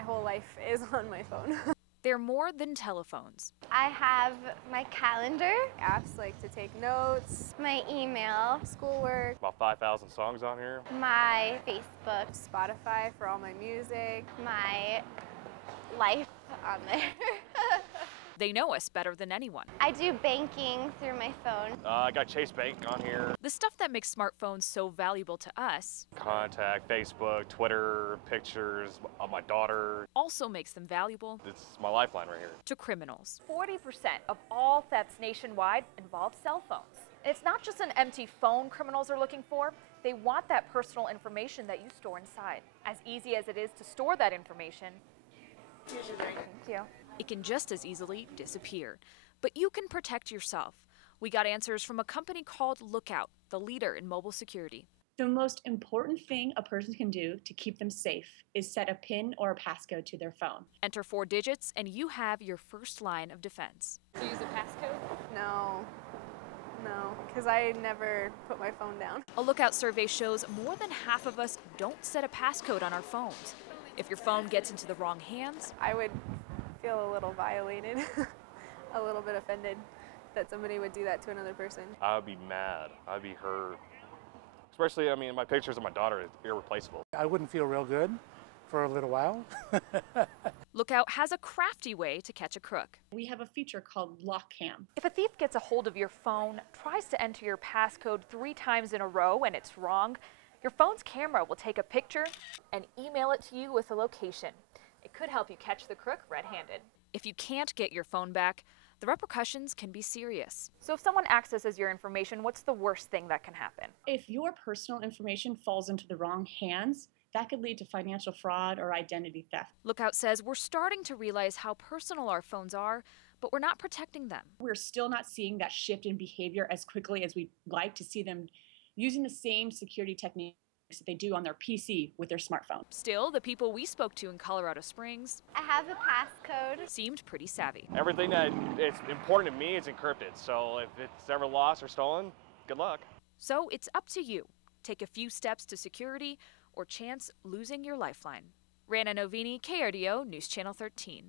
My whole life is on my phone. They're more than telephones. I have my calendar, Apps like to take notes, my email, schoolwork, About 5,000 songs on here. my Facebook, Spotify for all my music. my life on there. They know us better than anyone. I do banking through my phone. I got Chase Bank on here. The stuff that makes smartphones so valuable to us Contact, Facebook, Twitter, pictures of my daughter. also makes them valuable It's my lifeline right here. to criminals. 40% of all thefts nationwide involve cell phones. And it's not just an empty phone criminals are looking for. They want that personal information that you store inside. As easy as it is to store that information, here's your drink. Thank you. It can just as easily disappear. But you can protect yourself. We got answers from a company called Lookout, the leader in mobile security. The most important thing a person can do to keep them safe is set a PIN or a passcode to their phone. Enter 4 digits and you have your first line of defense. Do you use a passcode? No, because I never put my phone down. A Lookout survey shows more than half of us don't set a passcode on our phones. If your phone gets into the wrong hands, I would feel a little violated, a little bit offended that somebody would do that to another person. I would be mad. I'd be hurt. Especially, I mean, my pictures of my daughter is irreplaceable. I wouldn't feel real good for a little while. Lookout has a crafty way to catch a crook. We have a feature called Lock Cam. If a thief gets a hold of your phone, tries to enter your passcode 3 times in a row and it's wrong, your phone's camera will take a picture and email it to you with a location. It could help you catch the crook red-handed. If you can't get your phone back, the repercussions can be serious. So if someone accesses your information, what's the worst thing that can happen? If your personal information falls into the wrong hands, that could lead to financial fraud or identity theft. Lookout says we're starting to realize how personal our phones are, but we're not protecting them. We're still not seeing that shift in behavior as quickly as we'd like to see them using the same security techniques that they do on their PC with their smartphone. Still, the people we spoke to in Colorado Springs I have a passcode. seemed pretty savvy. Everything that it's important to me is encrypted. So if it's ever lost or stolen, good luck. So it's up to you. Take a few steps to security or chance losing your lifeline. Rana Novini, KRDO News Channel 13.